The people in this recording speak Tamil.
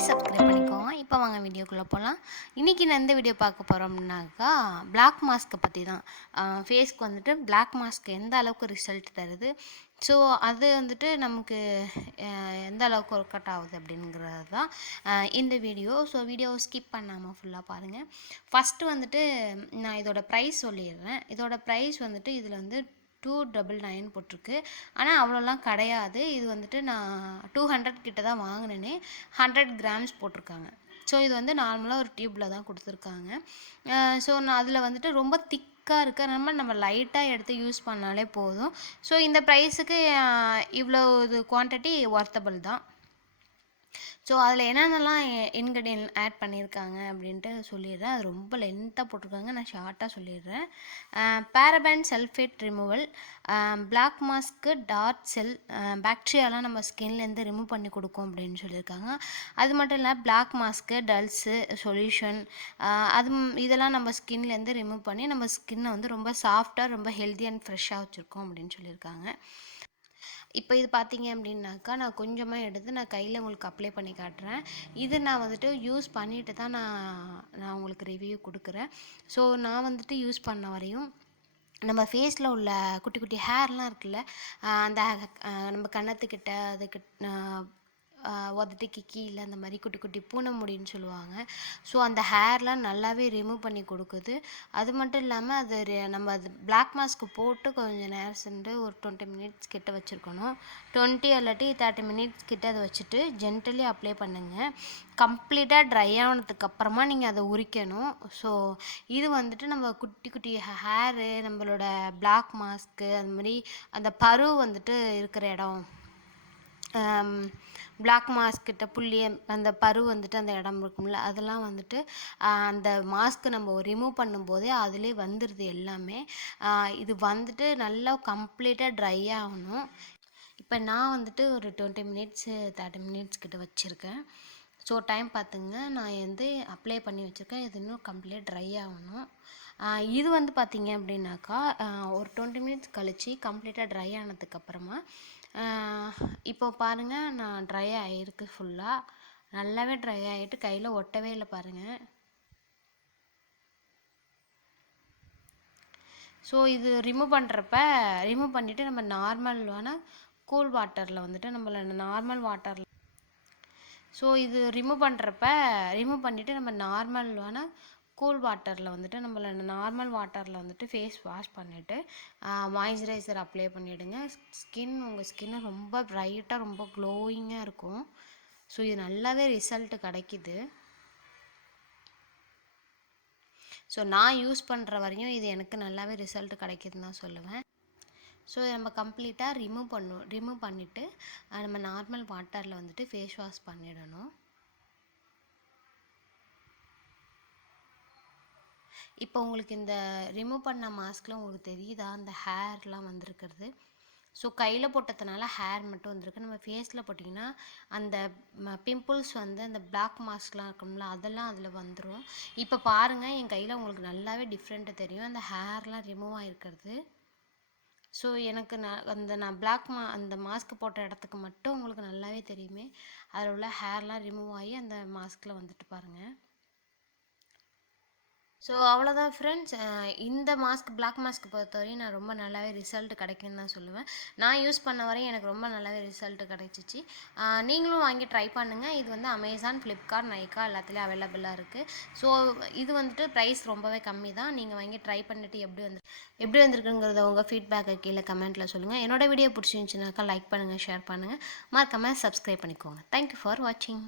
ப்ளீஸ் சப்ஸ்கிரைப் பண்ணிக்கோங்க. இப்போ வாங்க வீடியோக்குள்ளே போகலாம். இன்றைக்கி நான் எந்த வீடியோ பார்க்க போகிறோம்னாக்கா பிளாக் மாஸ்க்கை பற்றி தான். ஃபேஸ்க்கு வந்துட்டு பிளாக் மாஸ்க் எந்த அளவுக்கு ரிசல்ட் தருது, ஸோ அது வந்துட்டு நமக்கு எந்த அளவுக்கு ஒர்க் அவுட் ஆகுது அப்படிங்கிறது தான் இந்த வீடியோ. ஸோ வீடியோவை ஸ்கிப் பண்ணாமல் ஃபுல்லாக பாருங்கள். ஃபஸ்ட்டு வந்துட்டு நான் இதோட ப்ரைஸ் சொல்லிடுறேன். இதோட ப்ரைஸ் வந்துட்டு இதில் வந்து 299 போட்டிருக்கு. ஆனால் அவ்வளோலாம் கிடையாது. இது வந்துட்டு நான் 200 கிட்ட தான் வாங்கினேனே. 100 கிராம்ஸ் போட்டிருக்காங்க. ஸோ இது வந்து நார்மலாக ஒரு டியூப்பில் தான் கொடுத்துருக்காங்க. ஸோ நான் அதில் வந்துட்டு ரொம்ப திக்காக இருக்க நம்ம லைட்டாக எடுத்து யூஸ் பண்ணாலே போதும். ஸோ இந்த ப்ரைஸுக்கு இவ்வளோ இது குவான்டிட்டி ஒர்த்தபிள் தான். ஸோ அதில் என்னென்னலாம் இன்க்ரீடியன்ட் ஆட் பண்ணியிருக்காங்க அப்படின்ட்டு சொல்லிடுறேன். அது ரொம்ப லென்த்தாக போட்டிருக்காங்க, நான் ஷார்ட்டாக சொல்லிடுறேன். பேரபன் சல்ஃபேட் ரிமூவல், பிளாக் மாஸ்க்கு டார்க் செல் பாக்டீரியாலாம் நம்ம ஸ்கின்லேருந்து ரிமூவ் பண்ணி கொடுக்கும் அப்படின்னு சொல்லியிருக்காங்க. அது மட்டும் இல்லை பிளாக் மாஸ்க்கு டல்ஸு சொல்யூஷன் இதெல்லாம் நம்ம ஸ்கின்லேருந்து ரிமூவ் பண்ணி நம்ம ஸ்கின்னை வந்து ரொம்ப சாஃப்டாக ரொம்ப ஹெல்த்தி அண்ட் ஃப்ரெஷ்ஷாக வச்சுருக்கோம் அப்படின்னு சொல்லியிருக்காங்க. இப்போ இது பார்த்தீங்க அப்படின்னாக்கா நான் கொஞ்சமாக எடுத்து நான் கையில் உங்களுக்கு அப்ளை பண்ணி காட்டுறேன். இது நான் வந்துட்டு யூஸ் பண்ணிட்டு தான் நான் உங்களுக்கு ரிவ்யூ கொடுக்குறேன். ஸோ நான் வந்துட்டு யூஸ் பண்ண வரையும் நம்ம ஃபேஸில் உள்ள குட்டி குட்டி ஹேர்லாம் இருக்குல்ல, அந்த நம்ம கன்னத்துக்கிட்ட அதுக்கு உதட்டுக்கு கீழே அந்த மாதிரி குட்டி குட்டி பூனை முடின்னு சொல்லுவாங்க. ஸோ அந்த ஹேர்லாம் நல்லாவே ரிமூவ் பண்ணி கொடுக்குது. அது மட்டும் இல்லாமல் அது நம்ம அது பிளாக் மாஸ்க்கு போட்டு கொஞ்சம் நேரம் சென்று ஒரு 20 மினிட்ஸ் கிட்ட வச்சுருக்கணும். 20 இல்லாட்டி 30 மினிட்ஸ் கிட்ட அதை வச்சுட்டு ஜென்டலி அப்ளை பண்ணுங்கள். கம்ப்ளீட்டாக ட்ரை ஆனதுக்கப்புறமா நீங்கள் அதை உரிக்கணும். ஸோ இது வந்துட்டு நம்ம குட்டி குட்டி ஹேரு, நம்மளோட பிளாக் மாஸ்க்கு, அது மாதிரி அந்த பரு வந்துட்டு இருக்கிற இடம், பிளாக் மாஸ்க்கிட்ட புள்ளி அந்த பரு வந்துட்டு அந்த இடம் இருக்கும்ல, அதெல்லாம் வந்துட்டு அந்த மாஸ்க்கு நம்ம ரிமூவ் பண்ணும்போதே அதிலே வந்துடுது எல்லாமே. இது வந்துட்டு நல்லா கம்ப்ளீட்டாக ட்ரை ஆகணும். இப்போ நான் வந்துட்டு ஒரு 20 மினிட்ஸு 30 மினிட்ஸ் கிட்ட வச்சுருக்கேன். ஸோ டைம் பார்த்துங்க, நான் வந்து அப்ளை பண்ணி வச்சுருக்கேன். இது இன்னும் கம்ப்ளீட் ட்ரை ஆகணும். இது வந்து பார்த்திங்க அப்படின்னாக்கா ஒரு 20 மினிட்ஸ் கழித்து கம்ப்ளீட்டாக ட்ரை ஆனதுக்கப்புறமா இப்போ பாருங்கள், நான் ட்ரை ஆகிருக்கு ஃபுல்லாக. நல்லாவே ட்ரை ஆகிட்டு கையில் ஒட்டவே இல்லை பாருங்கள். ஸோ இது ரிமூவ் பண்ணிவிட்டு நம்ம நார்மலான கூல் வாட்டரில் வந்துட்டு நம்மள நார்மல் வாட்டரில் இது ரிமூவ் பண்ணிவிட்டு நம்ம நார்மலான கூல் வாட்டரில் வந்துட்டு நார்மல் வாட்டரில் வந்துட்டு ஃபேஸ் வாஷ் பண்ணிவிட்டு மாய்ஸ்சரைசர் அப்ளை பண்ணிவிடுங்க. உங்கள் ஸ்கின்னு ரொம்ப ப்ரைட்டாக ரொம்ப க்ளோயிங்காக இருக்கும். ஸோ இது நல்லாவே ரிசல்ட் கிடைக்கிது. ஸோ நான் யூஸ் பண்ணுற வரையும் இது எனக்கு நல்லாவே ரிசல்ட் கிடைக்கிதுன்னு தான் சொல்லுவேன். ஸோ நம்ம கம்ப்ளீட்டாக ரிமூவ் பண்ணிவிட்டு நம்ம நார்மல் வாட்டரில் வந்துட்டு ஃபேஸ் வாஷ் பண்ணிடணும். இப்போ உங்களுக்கு இந்த ரிமூவ் பண்ண மாஸ்கில் உங்களுக்கு தெரியுதா அந்த ஹேர்லாம் வந்திருக்கிறது? ஸோ கையில் போட்டதுனால ஹேர் மட்டும் வந்திருக்கு. நம்ம ஃபேஸில் போட்டிங்கன்னா அந்த பிம்பிள்ஸ் வந்து அந்த பிளாக் மாஸ்க்லாம் இருக்கும்ல, அதெல்லாம் அதில் வந்துடும். இப்போ பாருங்கள், என் கையில் உங்களுக்கு நல்லாவே டிஃப்ரெண்ட்டு தெரியும், அந்த ஹேர்லாம் ரிமூவ் ஆகிருக்கிறது. ஸோ எனக்கு நான் அந்த மாஸ்க் போட்ட இடத்துக்கு மட்டும் உங்களுக்கு நல்லாவே தெரியுமே, அதில் உள்ள ஹேர்லாம் ரிமூவ் ஆகி அந்த மாஸ்கில் வந்துட்டு பாருங்கள். ஸோ அவ்வளோதான் ஃப்ரெண்ட்ஸ். இந்த பிளாக் மாஸ்க் பொறுத்தவரையும் நான் ரொம்ப நல்லாவே ரிசல்ட் கிடைக்குன்னு தான் சொல்லுவேன். நான் யூஸ் பண்ண வரையும் எனக்கு ரொம்ப நல்லாவே ரிசல்ட் கிடைச்சிச்சு. நீங்களும் வாங்கி ட்ரை பண்ணுங்கள். இது வந்து அமேசான், ஃப்ளிப்கார்ட், நைக்கா எல்லாத்துலேயும் அவைலபிளாக இருக்குது. ஸோ இது வந்துட்டு ப்ரைஸ் ரொம்பவே கம்மி தான். நீங்கள் வாங்கி ட்ரை பண்ணிவிட்டு எப்படி வந்திருக்குங்கிறத உங்கள் ஃபீட்பேக்கை கீழே கமெண்ட்டில் சொல்லுங்கள். என்னோடய வீடியோ பிடிச்சிருந்துச்சுனாக்கா லைக் பண்ணுங்கள், ஷேர் பண்ணுங்கள், மறக்காமல் சப்ஸ்கிரைப் பண்ணிக்கோங்க. தேங்க்யூ ஃபார் வாட்சிங்.